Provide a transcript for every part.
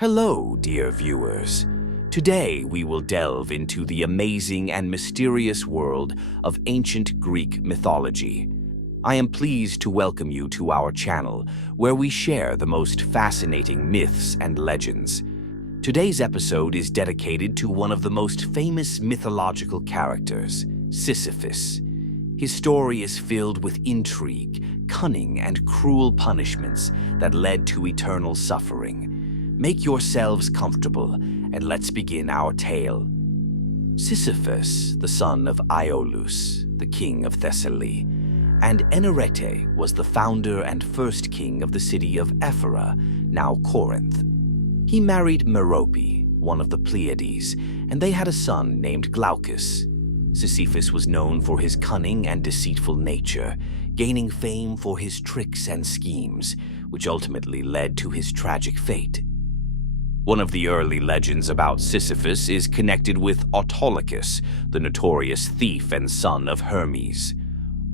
Hello, dear viewers. Today we will delve into the amazing and mysterious world of ancient Greek mythology. I am pleased to welcome you to our channel, where we share the most fascinating myths and legends. Today's episode is dedicated to one of the most famous mythological characters, Sisyphus. His story is filled with intrigue, cunning, and cruel punishments that led to eternal suffering. Make yourselves comfortable, and let's begin our tale. Sisyphus, the son of Iolaus, the king of Thessaly, and Enarete was the founder and first king of the city of Ephyra, now Corinth. He married Merope, one of the Pleiades, and they had a son named Glaucus. Sisyphus was known for his cunning and deceitful nature, gaining fame for his tricks and schemes, which ultimately led to his tragic fate. One of the early legends about Sisyphus is connected with Autolycus, the notorious thief and son of Hermes.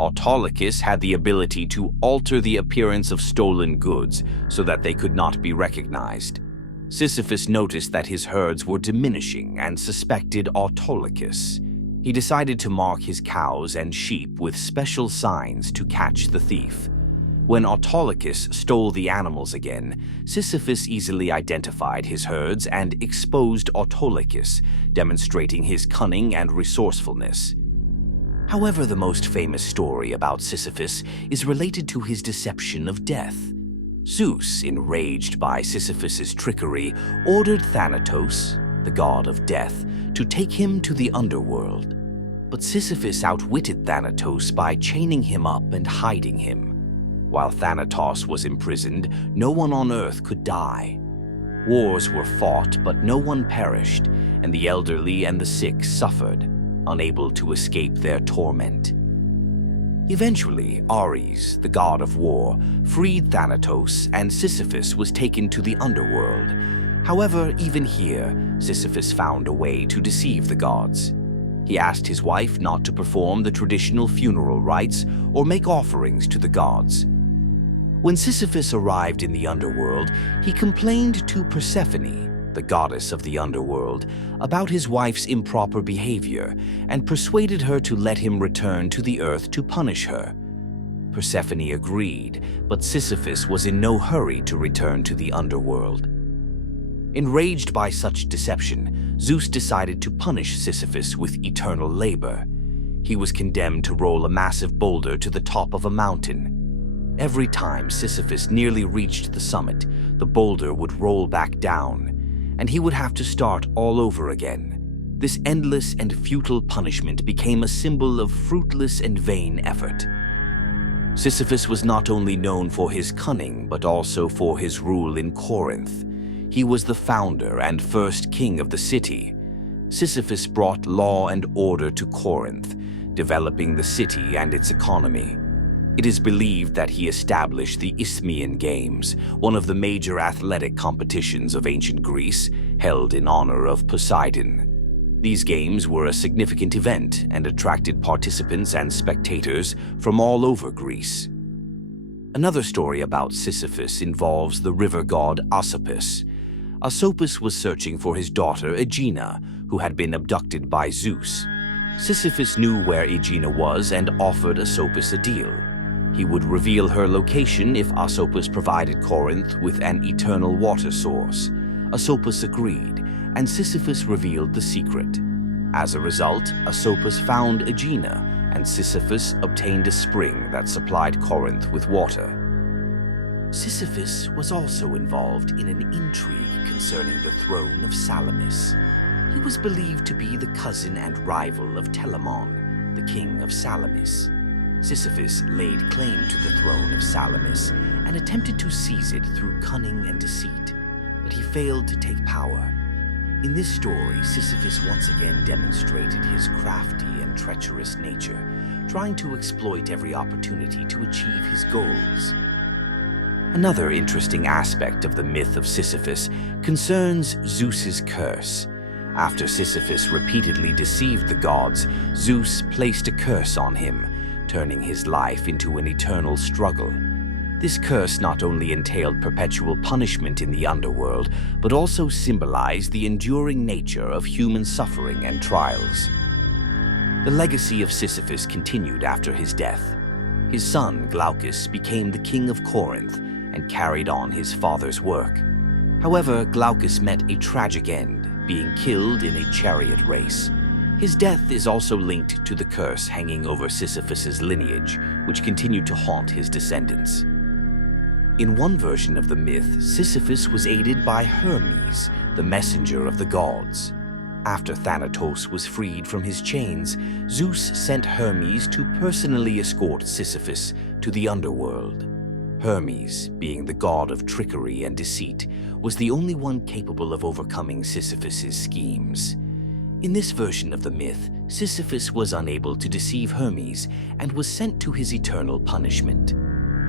Autolycus had the ability to alter the appearance of stolen goods so that they could not be recognized. Sisyphus noticed that his herds were diminishing and suspected Autolycus. He decided to mark his cows and sheep with special signs to catch the thief. When Autolycus stole the animals again, Sisyphus easily identified his herds and exposed Autolycus, demonstrating his cunning and resourcefulness. However, the most famous story about Sisyphus is related to his deception of death. Zeus, enraged by Sisyphus's trickery, ordered Thanatos, the god of death, to take him to the underworld. But Sisyphus outwitted Thanatos by chaining him up and hiding him. While Thanatos was imprisoned, no one on earth could die. Wars were fought, but no one perished, and the elderly and the sick suffered, unable to escape their torment. Eventually, Ares, the god of war, freed Thanatos, and Sisyphus was taken to the underworld. However, even here, Sisyphus found a way to deceive the gods. He asked his wife not to perform the traditional funeral rites or make offerings to the gods. When Sisyphus arrived in the underworld, he complained to Persephone, the goddess of the underworld, about his wife's improper behavior and persuaded her to let him return to the earth to punish her. Persephone agreed, but Sisyphus was in no hurry to return to the underworld. Enraged by such deception, Zeus decided to punish Sisyphus with eternal labor. He was condemned to roll a massive boulder to the top of a mountain. Every time Sisyphus nearly reached the summit, the boulder would roll back down, and he would have to start all over again. This endless and futile punishment became a symbol of fruitless and vain effort. Sisyphus was not only known for his cunning, but also for his rule in Corinth. He was the founder and first king of the city. Sisyphus brought law and order to Corinth, developing the city and its economy. It is believed that he established the Isthmian Games, one of the major athletic competitions of ancient Greece, held in honor of Poseidon. These games were a significant event and attracted participants and spectators from all over Greece. Another story about Sisyphus involves the river god Asopus. Asopus was searching for his daughter Aegina, who had been abducted by Zeus. Sisyphus knew where Aegina was and offered Asopus a deal. He would reveal her location if Asopus provided Corinth with an eternal water source. Asopus agreed, and Sisyphus revealed the secret. As a result, Asopus found Aegina, and Sisyphus obtained a spring that supplied Corinth with water. Sisyphus was also involved in an intrigue concerning the throne of Salamis. He was believed to be the cousin and rival of Telamon, the king of Salamis. Sisyphus laid claim to the throne of Salamis and attempted to seize it through cunning and deceit, but he failed to take power. In this story, Sisyphus once again demonstrated his crafty and treacherous nature, trying to exploit every opportunity to achieve his goals. Another interesting aspect of the myth of Sisyphus concerns Zeus's curse. After Sisyphus repeatedly deceived the gods, Zeus placed a curse on him, turning his life into an eternal struggle. This curse not only entailed perpetual punishment in the underworld, but also symbolized the enduring nature of human suffering and trials. The legacy of Sisyphus continued after his death. His son, Glaucus, became the king of Corinth and carried on his father's work. However, Glaucus met a tragic end, being killed in a chariot race. His death is also linked to the curse hanging over Sisyphus's lineage, which continued to haunt his descendants. In one version of the myth, Sisyphus was aided by Hermes, the messenger of the gods. After Thanatos was freed from his chains, Zeus sent Hermes to personally escort Sisyphus to the underworld. Hermes, being the god of trickery and deceit, was the only one capable of overcoming Sisyphus's schemes. In this version of the myth, Sisyphus was unable to deceive Hermes and was sent to his eternal punishment.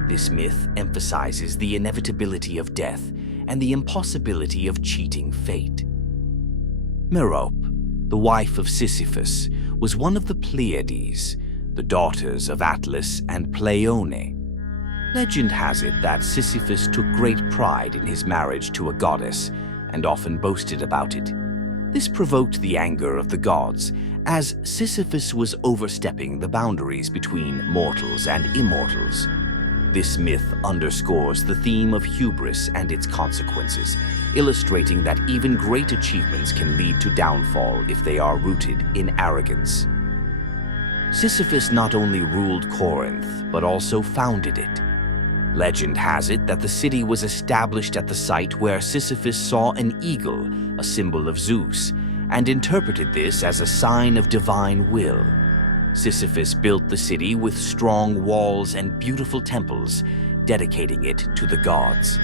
This myth emphasizes the inevitability of death and the impossibility of cheating fate. Merope, the wife of Sisyphus, was one of the Pleiades, the daughters of Atlas and Pleione. Legend has it that Sisyphus took great pride in his marriage to a goddess and often boasted about it. This provoked the anger of the gods, as Sisyphus was overstepping the boundaries between mortals and immortals. This myth underscores the theme of hubris and its consequences, illustrating that even great achievements can lead to downfall if they are rooted in arrogance. Sisyphus not only ruled Corinth, but also founded it. Legend has it that the city was established at the site where Sisyphus saw an eagle, a symbol of Zeus, and interpreted this as a sign of divine will. Sisyphus built the city with strong walls and beautiful temples, dedicating it to the gods.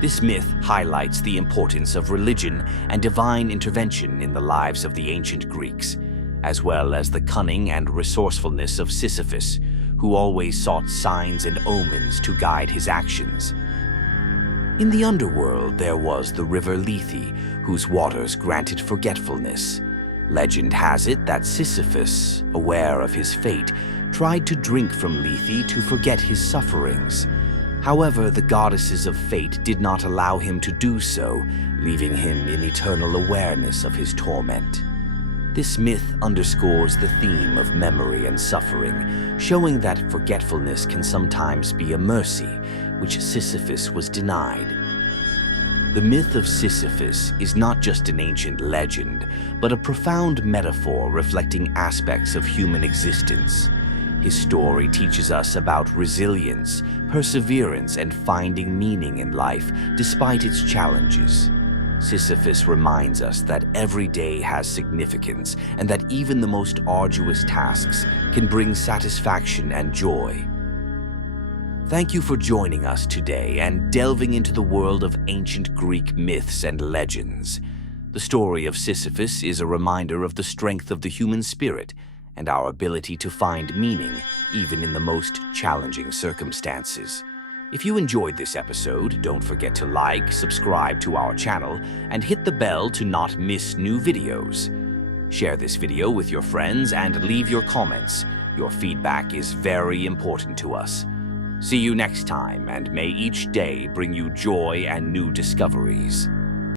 This myth highlights the importance of religion and divine intervention in the lives of the ancient Greeks, as well as the cunning and resourcefulness of Sisyphus, who always sought signs and omens to guide his actions. In the underworld, there was the river Lethe, whose waters granted forgetfulness. Legend has it that Sisyphus, aware of his fate, tried to drink from Lethe to forget his sufferings. However, the goddesses of fate did not allow him to do so, leaving him in eternal awareness of his torment. This myth underscores the theme of memory and suffering, showing that forgetfulness can sometimes be a mercy, which Sisyphus was denied. The myth of Sisyphus is not just an ancient legend, but a profound metaphor reflecting aspects of human existence. His story teaches us about resilience, perseverance, and finding meaning in life despite its challenges. Sisyphus reminds us that every day has significance and that even the most arduous tasks can bring satisfaction and joy. Thank you for joining us today and delving into the world of ancient Greek myths and legends. The story of Sisyphus is a reminder of the strength of the human spirit and our ability to find meaning even in the most challenging circumstances. If you enjoyed this episode, don't forget to like, subscribe to our channel, and hit the bell to not miss new videos. Share this video with your friends and leave your comments. Your feedback is very important to us. See you next time, and may each day bring you joy and new discoveries.